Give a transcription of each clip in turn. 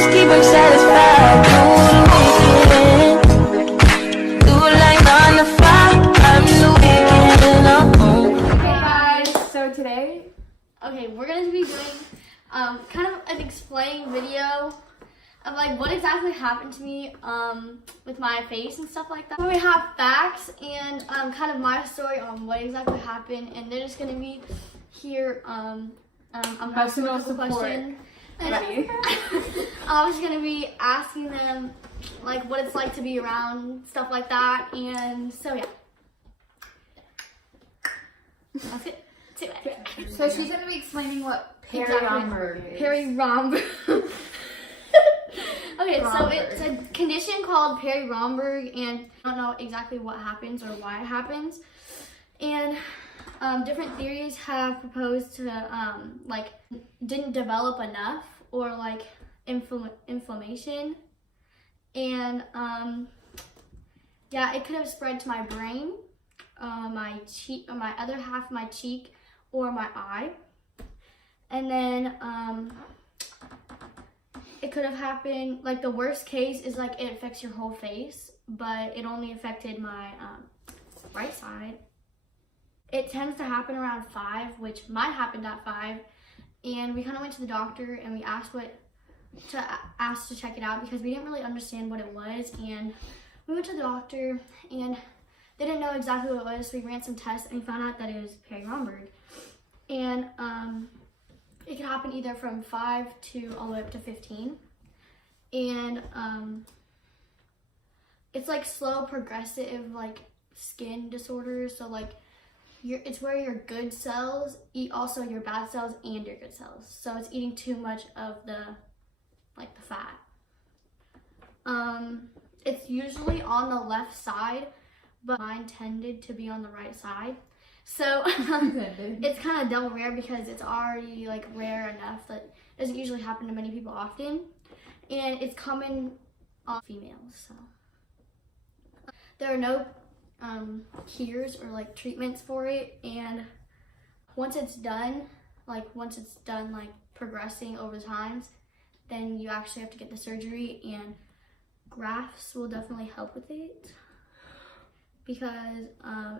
just keep them satisfied. Do like 9 to 5. I'm the weekend. Hey guys, so today, we're gonna be doing kind of an explain video of like what exactly happened to me with my face and stuff like that. We have facts and kind of my story on what exactly happened, and they're just gonna be here. I'm asking them a question. And I was gonna be asking them like what it's like to be around stuff like that, and so yeah. That's it. So she's going to be explaining what Parryromberg is. Parryromberg. Okay, so it's a condition called Parryromberg, and I don't know exactly what happens or why it happens. And different theories have proposed to like didn't develop enough or like inflammation, and yeah, it could have spread to my brain, my cheek, or my other half of my cheek, or my eye. And then it could have happened, like the worst case is like it affects your whole face, but it only affected my right side. It tends to happen around 5, which mine happened at 5, and we kind of went to the doctor and we asked to check it out because we didn't really understand what it was. And we went to the doctor and they didn't know exactly what it was, so we ran some tests and we found out that it was Parryromberg. And it can happen either from 5 to all the way up to 15. And it's like slow progressive like skin disorders. So like it's where your good cells eat also your bad cells and your good cells. So it's eating too much of the fat. It's usually on the left side, but mine tended to be on the right side. So it's kind of double rare because it's already like rare enough that it doesn't usually happen to many people often, and it's common on females. So there are no cures or like treatments for it, and once it's done like progressing over time, then you actually have to get the surgery, and grafts will definitely help with it. Because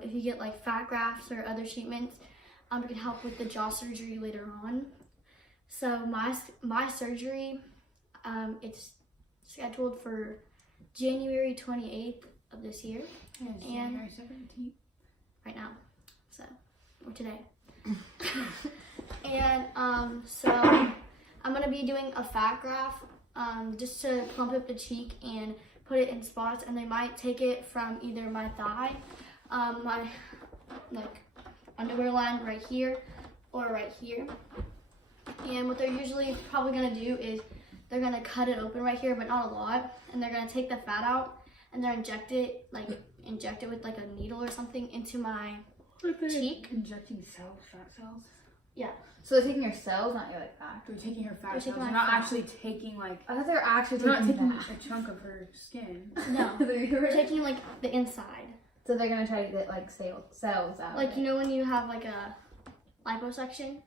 if you get like fat grafts or other treatments, it can help with the jaw surgery later on. So my surgery, it's scheduled for January 28th of this year. Yes, and January 17th. Right now, or today. And so I'm gonna be doing a fat graft just to plump up the cheek and put it in spots, and they might take it from either my thigh, my like underwear line right here, or right here. And what they're usually probably gonna do is they're gonna cut it open right here, but not a lot, and they're gonna take the fat out and they're inject it with like a needle or something into my cheek. Injecting cells, fat cells? Yeah. So they're taking your cells, not your like fat. They're taking her fat They're cells. taking They're my not fat. actually taking like. I thought they were actually They're not taking that. a chunk of her skin. No, they're taking like the inside. So they're gonna try to get like cells out. Like, you know when you have like a liposuction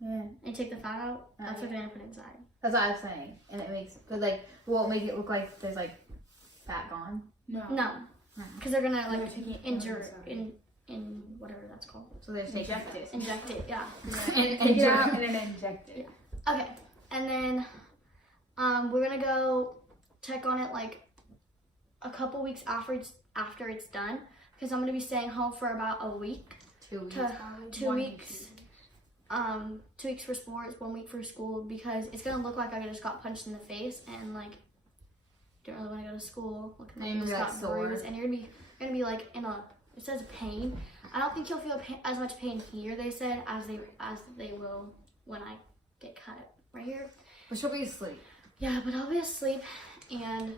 Yeah. and take the fat out? That's what they're gonna put inside. That's what I was saying, and it makes, cause like, will it make it look like there's like fat gone? No. No, because they're gonna They're like taking it injure inside. in whatever that's called. So they're just taking Inject it. Inject it, yeah. And take it out and then inject it. Okay, and then we're gonna go check on it like a couple weeks after it's done, because I'm gonna be staying home for about a week. 2 weeks. To 2 weeks. 2 weeks for sports, 1 week for school, because it's gonna look like I just got punched in the face and like don't really want to go to school looking like I just got bruised, and you're gonna be like in a, it says pain. I don't think you'll feel as much pain here, they said, as they will when I get cut right here. But she'll be asleep. Yeah, but I'll be asleep, and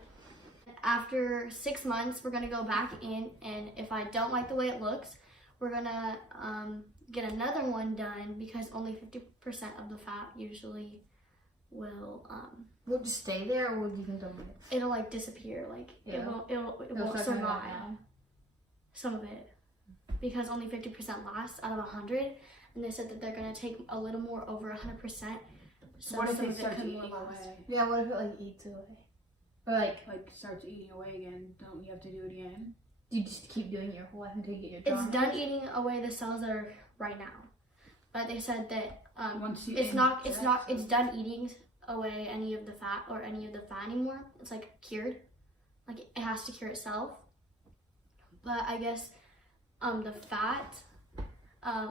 after 6 months we're gonna go back in, and if I don't like the way it looks, we're gonna get another one done, because only 50% of the fat usually will just stay there, or would you think it'll like disappear, like Yeah. it won't survive some of it, because only 50% lasts out of 100, and they said that they're gonna take a little more over 100%, So What if some it of it starts could eating more last. away? Yeah, what if it like eats away? Or like, Starts eating away again? Don't you have to do it again? you just keep doing it your whole life until you get your jaw? It's done eating away the cells that are right now. But they said that Once you it's done eating away any of the fat anymore. It's like cured. Like it has to cure itself. But I guess the fat,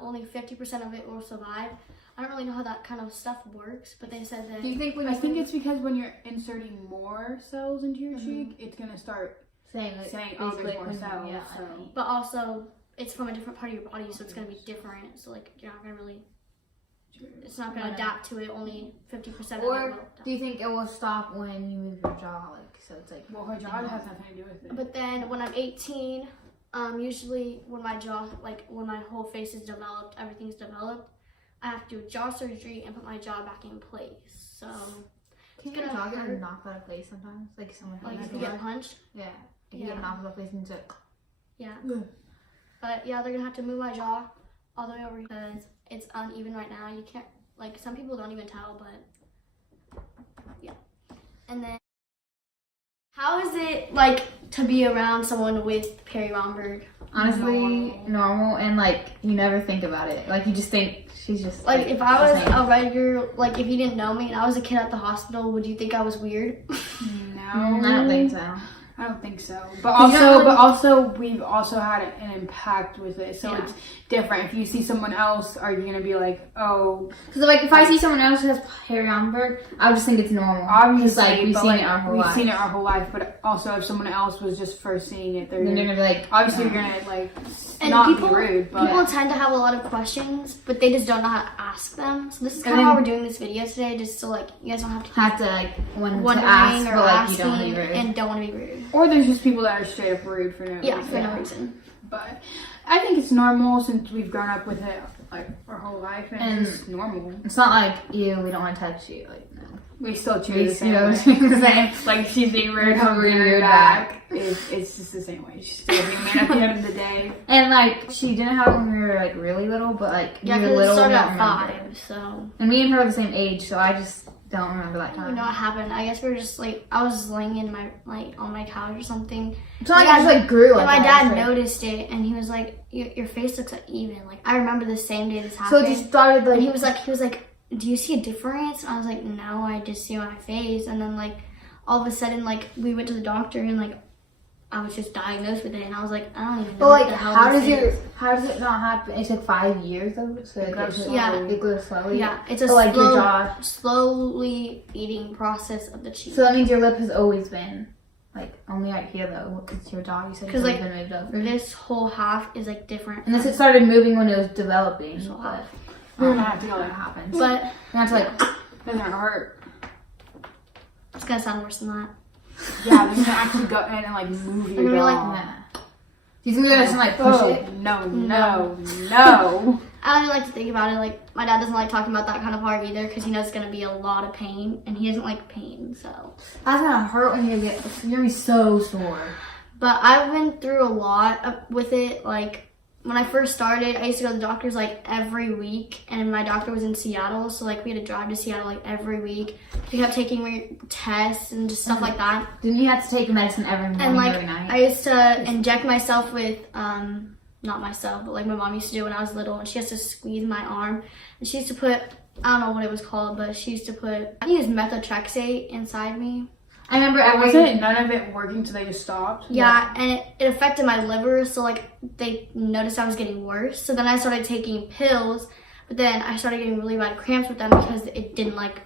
only 50% of it will survive. I don't really know how that kind of stuff works, but they said that. Do you think when I think it's because when you're inserting more cells into your Mm-hmm. cheek, it's gonna start saying oh, there's more cells. Yeah, So But also, it's from a different part of your body, so it's gonna be different. So like you're not gonna really. It's not gonna adapt to it. Only 50% of it will. Or do you think it will stop when you move your jaw? Like, so it's like. well, her jaw has nothing to do with it. But then when I'm 18, usually when my jaw, like when my whole face is developed, everything's developed, I have to do jaw surgery and put my jaw back in place. So Can your jaw get knocked out of place sometimes? Like someone like has if you jaw? get punched, Yeah. If you Yeah. get knocked out of place and it's like. yeah. But yeah, they're gonna have to move my jaw all the way over because it's uneven right now. You can't, like some people don't even tell, but yeah. And then how is it like to be around someone with Parryromberg? Honestly, normal, and like you never think about it. Like you just think she's just Like if I the was same. a regular, like if you didn't know me and I was a kid at the hospital, would you think I was weird? No, I don't think so. I don't think so. But also, we've also had an impact with it, so Yeah. it's different. If you see someone else, are you gonna be like, oh? Because like if I see someone else who has Parryromberg, I would just think it's normal. Obviously, like we've but, seen it our whole we've life. seen it our whole life. But also, if someone else was just first seeing it, Then they're gonna be like, obviously no. you're gonna like And not people, be rude, but people tend to have a lot of questions, but they just don't know how to ask them. So this is kind And of why then- we're doing this video today, just so like you guys don't have to keep have to like when to wondering ask, or but like asking you don't want to be rude. and don't want to be rude. or there's just people that are straight up rude for no reason. Yeah, for no reason. But I think it's normal since we've grown up with it like our whole life, and it's normal. It's not like you. We don't want to touch you. Like no. We still treat We it the same still way. treat it the same. Like she's being rude, We're I'm being rude rude back. back. It's just the same way. She's still a human at the end of the day. And like she didn't have it when we were like really little, but like Yeah, we were because it little. started we don't at remember. 5, so And me and her are the same age, so I just don't remember that I don't time. know what happened. I guess we were just like I was laying in my on my couch or something. It's not like My I just like grew. And Like my that. dad It's like- noticed it, and he was like, "Your face looks uneven." Like I remember the same day this So happened. it just started like. And he was like, "Do you see a difference?" And I was like, "No, I just see my face." And then like, all of a sudden, like we went to the doctor, and like, I was just diagnosed with it, and I was like, I don't even know But what like, the hell how this does is. how does it not happen? It took 5 years though, so it goes goes Yeah. It goes slowly. Yeah, it's a So like your jaw. slowly eating process of the cheek. So that means your lip has always been like only right here though, because your jaw. You said it's 'Cause, always like, been moved over. This whole half is like different. Unless it started moving when it was developing. This whole But half. We're gonna have to go that like, happens. But you have to like. doesn't hurt. it's gonna sound worse than that. Yeah, they're gonna actually go in and like move They're your gonna be like, jaw. Nah. Do you think they're just gonna like push Oh, it? no. I don't even like to think about it. Like my dad doesn't like talking about that kind of part either because he knows it's gonna be a lot of pain, and he doesn't like pain. So, That's gonna hurt when you're gonna be so sore. but I've been through a lot with it. Like when I first started, I used to go to the doctor's like every week, and my doctor was in Seattle, so like we had to drive to Seattle like every week. He kept taking tests and just stuff like that. Didn't you have to take medicine every morning, And like every night? I used to inject myself with not myself, but like my mom used to do when I was little, and she has to squeeze my arm, and she used to put, I don't know what it was called, but she used to put, I think it was methotrexate inside me. I remember Wasn't none of it working so they just stopped? Yeah, and it affected my liver, so like they noticed I was getting worse. So then I started taking pills, but then I started getting really bad cramps with them because it didn't like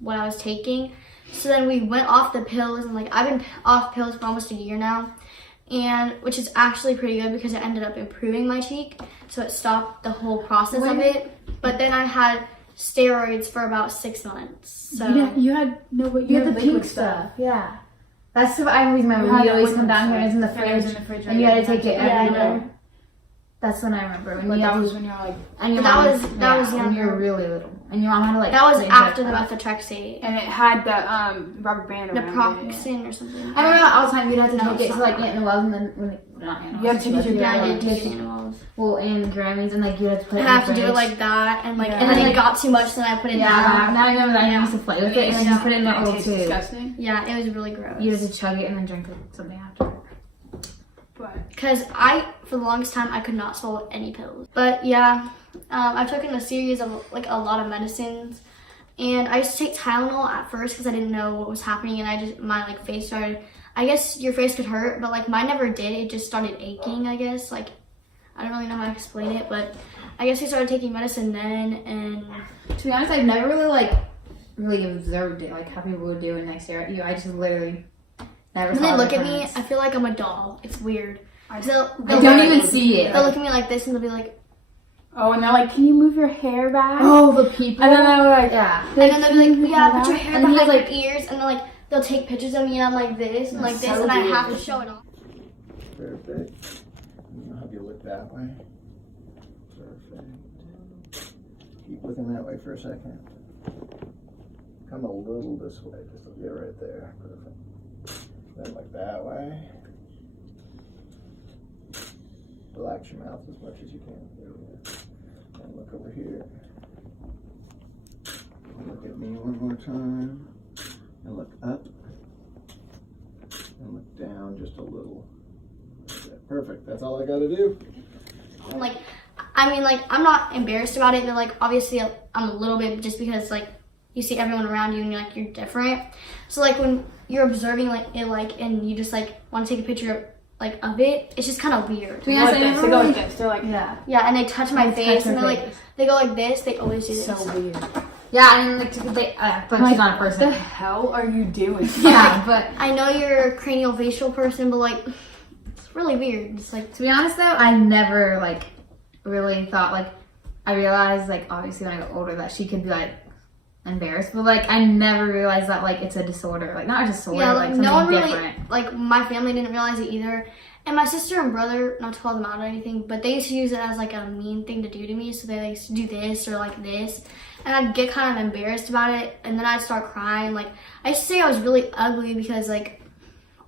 what I was taking. So then we went off the pills, and like I've been off pills for almost a year now, and which is actually pretty good because it ended up improving my cheek. So it stopped the whole process of it. But then I had steroids for about 6 months. So You had you had the liquid pink stuff. Yeah. That's the I always remember. You had We that always come liquid down here stuff. and it's in the And it was fridge. in the fridge, And you had to right? take it Yeah, I every know. day. That's when I remember. But that was when you were like, and your But mom, that was when you were younger. really little, and your mom had to like. That was put it after the into- methotrexate. and it had the rubber band The around it. Proxen or something. I remember all the time you'd have to No, take it it's to not like Aunt Noel's and then not Aunt Noel's. You have to take it to Yeah, I like, did take animals. well, and Grammys and like you had to put it I in have the to do it fridge. like that, and like, Yeah. and then it got too much, then I put it Yeah, down. now I remember that. Yeah. I used to play with it and then you put it in the It little tastes tube. disgusting. Yeah, it was really gross. You had to chug it and then drink something after. But Because for the longest time, I could not swallow any pills. But yeah, I've taken a series of like a lot of medicines. And I used to take Tylenol at first because I didn't know what was happening. And my like face started, I guess your face could hurt, but like mine never did. It just started aching, I guess. Like, I don't really know how to explain it, but I guess I started taking medicine then. And To be honest, I've never really observed it, like how people would do when they stare at you. I just literally never when saw they the look at me, difference. I feel like I'm a doll. It's weird. I They'll don't look- even see it. They'll look at me like this and they'll be like, oh, and they're like, "Can you move your hair back?" Oh, the people. And then they're like, Yeah. and then they'll be like, yeah, put your hair And he behind was your ears. And like, they'll take pictures of me and I'm like this and like this, so and I have weird. to show it off. Perfect. I'll have you look that way. Perfect. Keep looking that way for a second. Come a little this way, just to get right there. Perfect. Then look that way. Relax your mouth as much as you can. There we go. And look over here. Look at me one more time. And look up. And look down just a little. Okay, perfect. That's all I gotta do. Like, I mean, like, I'm not embarrassed about it, but like, obviously, I'm a little bit just because like you see everyone around you and you're different. So like when you're observing like it, like, and you just like want to take a picture of it, it's just kind of weird. To be They honest, go I like this. never They go really. like this. They're like, Yeah. Yeah, and they touch my face, and her they're like, face. they go like this. They always do this. so weird. Yeah, and like they, but Like, she's not a what the person. hell are you doing? Yeah, but I know you're a craniofacial person, but like, it's really weird. It's like, to be honest though, I never like really thought like I realized like obviously when I got older that she could be like embarrassed, but like I never realized that like it's a disorder, like not a disorder, yeah, like like something no one really, different. like my family didn't realize it either. And my sister and brother, not to call them out or anything, but they used to use it as like a mean thing to do to me. So they like, used to do this or like this. And I'd get kind of embarrassed about it. And then I'd start crying. Like, I used to say I was really ugly because like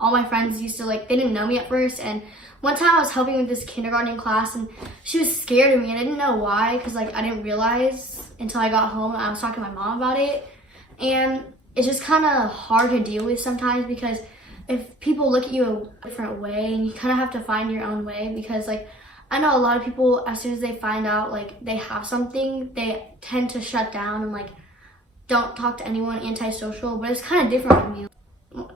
all my friends used to like, they didn't know me at first. And one time I was helping with this kindergarten class and she was scared of me. And I didn't know why because like I didn't realize until I got home and I was talking to my mom about it. And it's just kind of hard to deal with sometimes because if people look at you a different way and you kind of have to find your own way because like I know a lot of people as soon as they find out like they have something they tend to shut down and like don't talk to anyone, antisocial, but it's kind of different with me.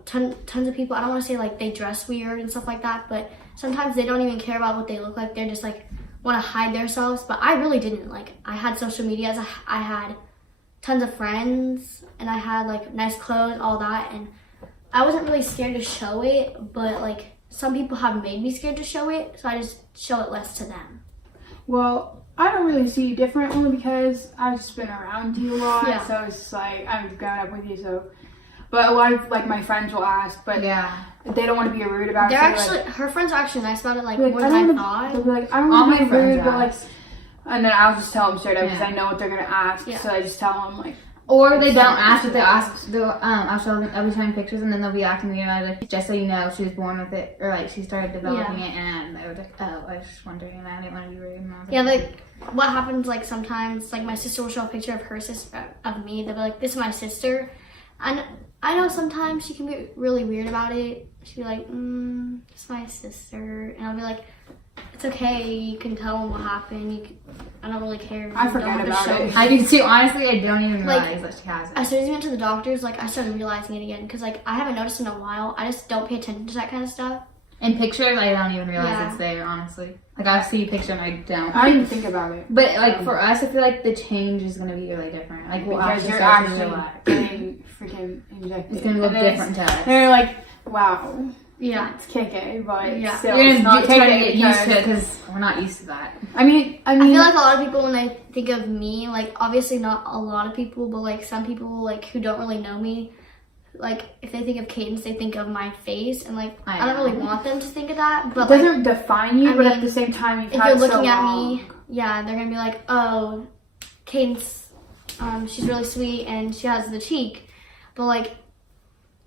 Tons of people, I don't want to say like they dress weird and stuff like that, but sometimes they don't even care about what they look like. They're just like want to hide themselves, but I really didn't. Like I had social media, I had tons of friends and I had like nice clothes, all that, and I wasn't really scared to show it, but like some people have made me scared to show it, so I just show it less to them. Well, I don't really see you different only because I've just been around you a lot. Yeah. So it's like I've grown up with you. So, but a lot of like my friends will ask, but Yeah. they don't want to be rude about They're it. actually, her friends are actually nice about it, like Like, more I than I don't thought. they'll be like, I don't All want my to be friends rude, but like, ask. and then I'll just tell them straight up because Yeah. I know what they're gonna ask. Yeah. So I just tell them like, Or they don't ask, but they'll ask. I'll show them. I'll be showing pictures, and then they'll be acting weird. And I'm like, just so you know, she was born with it, or like she started developing it, and they were like, oh, I was just wondering, and I didn't want to be rude. And I was Yeah, like what happens like sometimes, like my sister will show a picture of her sister, of me. They'll be like, "This is my sister," and I know sometimes she can be really weird about it. She'll be like, "It's my sister," and I'll be like, "It's okay. You can tell them what happened. I don't really care." I You don't forget have to about show it. me." I do too. Honestly, I don't even Like, realize that she has it. As soon as we went to the doctors, like I started realizing it again because like I haven't noticed in a while. I just don't pay attention to that kind of stuff. In pictures, I don't even realize Yeah. it's there. Honestly, like I see a picture and I don't. I didn't think about it. But like for us, I feel like the change is gonna be really different. Like we'll Because actually you're start to actually realize. getting freaking injected. It's gonna look And then different to us. They're like, wow, Yeah. it's KK, but Yeah. still, We're it's gonna not try to KK get used to it because- because we're not used to that. I mean, I feel like a lot of people when they think of me, like obviously not a lot of people, but like some people like who don't really know me, like if they think of cadence, they think of my face, and like I don't really want them to think of that. But it doesn't define you, but at the same time, you've if had you're so looking at long. me, yeah, they're gonna be like, oh, Cadence, she's really sweet and she has the cheek, but like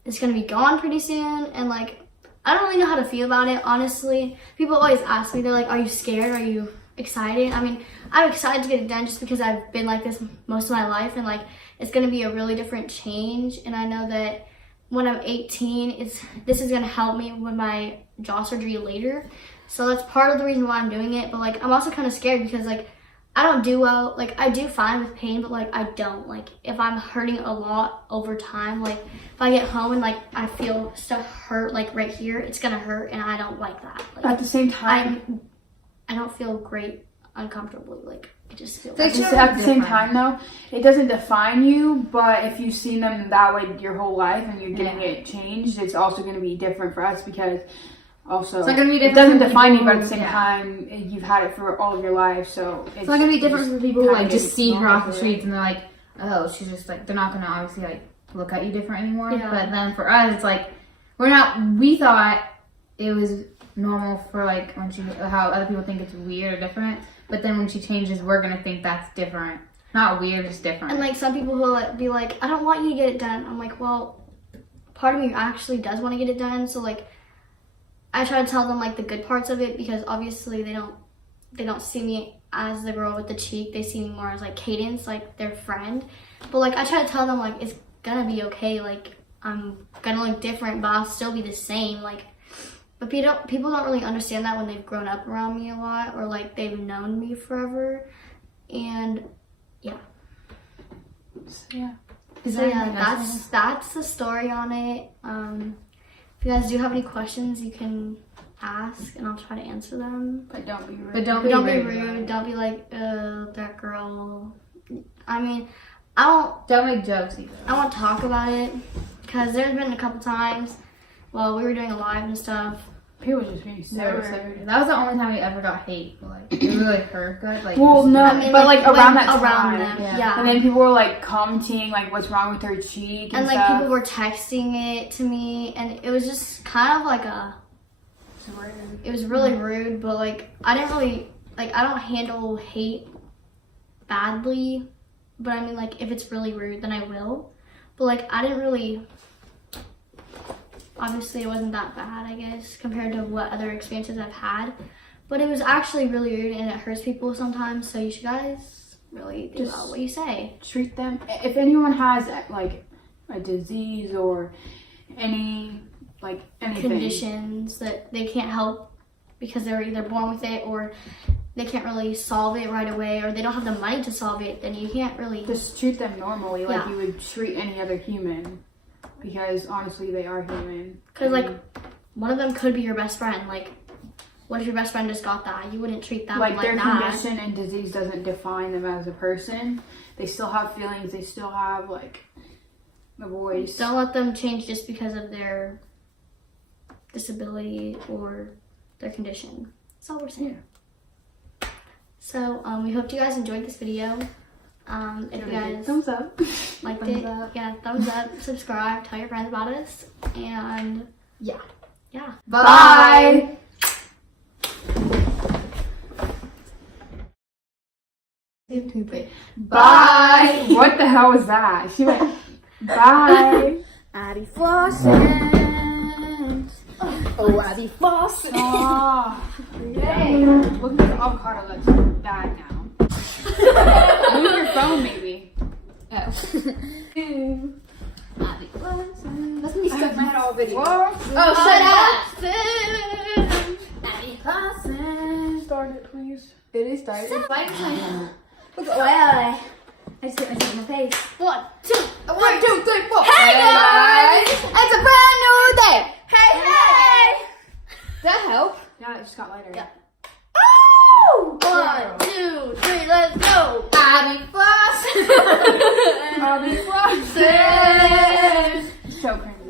it's gonna be gone pretty soon, and like I don't really know how to feel about it, honestly. People always ask me, they're like, are you scared? Are you excited? I mean, I'm excited to get it done just because I've been like this most of my life, and like it's gonna be a really different change, and I know that when I'm 18, this is gonna help me with my jaw surgery later. So that's part of the reason why I'm doing it, but like I'm also kind of scared because like I don't do well, like I do fine with pain, but like I don't, like if I'm hurting a lot over time, like if I get home and like I feel stuff hurt like right here, it's gonna hurt, and I don't like that. Like, At the same time, I don't feel great uncomfortably, like I just feel at the same time though, it doesn't define you, but if you've seen them that way your whole life and you're getting it changed, it's also going to be different for us because also it's not gonna be different. It doesn't define you, but at the people- same time, you've had it for all of your life, so It's not gonna be different from people who like kinda just see her off the get streets and they're like, oh, she's just like, they're not gonna obviously like look at you different anymore. Yeah. But then for us, it's like we thought it was normal for like when she how other people think it's weird or different, but then when she changes, we're gonna think that's different. Not weird, just different. And like some people will like, be like, I don't want you to get it done. I'm like, well, part of me actually does want to get it done, so like I try to tell them like the good parts of it, because obviously they don't see me as the girl with the cheek. They see me more as like Cadence, like their friend. But like I try to tell them like it's gonna be okay. Like I'm gonna look different, but I'll still be the same. Like, but people don't really understand that when they've grown up around me a lot, or like they've known me forever. And yeah. Yeah. So yeah, that's the story on it. If you guys do have any questions, you can ask, and I'll try to answer them. But don't be rude. But don't Don't be be rude. rude. Don't be like, that girl. I mean, I Don't make jokes either. won't talk about it, because there's been a couple times while we were doing a live and stuff. People just being so rude. That was the only time we ever got hate. But, like, it really hurt good. Like, Well, no, I mean, but like around when- that around time. them, yeah. yeah. And then people were like commenting like what's wrong with her cheek and And like stuff. people were texting it to me, and it was just kind of like it was really rude, but like I didn't really, like I don't handle hate badly, but I mean like if it's really rude then I will, but like I didn't really, obviously it wasn't that bad I guess compared to what other experiences I've had, but it was actually really rude and it hurts people sometimes, so you should guys really think about what you say. Treat them. If anyone has like a disease or anything Conditions that they can't help because they're either born with it or they can't really solve it right away, or they don't have the money to solve it, then you can't really just treat them normally like Yeah. you would treat any other human, because honestly they are human. because like one of them could be your best friend. Like what if your best friend just got that? You wouldn't treat them like like their that. condition and disease doesn't define them as a person. They still have feelings, they still have like a voice. Don't let them change just because of their disability or their condition. That's all we're saying. So we hope you guys enjoyed this video. If you guys thumbs up. liked Thumbs it, up. yeah, thumbs up, subscribe, tell your friends about us, and yeah. Bye. Bye. What the hell was that? She went bye. Abby Flossens. Oh, Abby Flossens. Oh, hey, look at the avocado that's bad now. Move your phone, maybe. Oh. Abby Flossens. Let me start my whole video. Whoa. Oh, shut up. Abby Flossens. Start it, please. It is started. Look away. I just hit myself in the face. 1, 2. 1, 2, 3, 4. Hey, guys! It's a brand new day. Hey! That help? Yeah, it just got lighter. Yeah. Oh! 1, 2, 3, let's go! Abby Flossens. Abby Flossens. So cringy.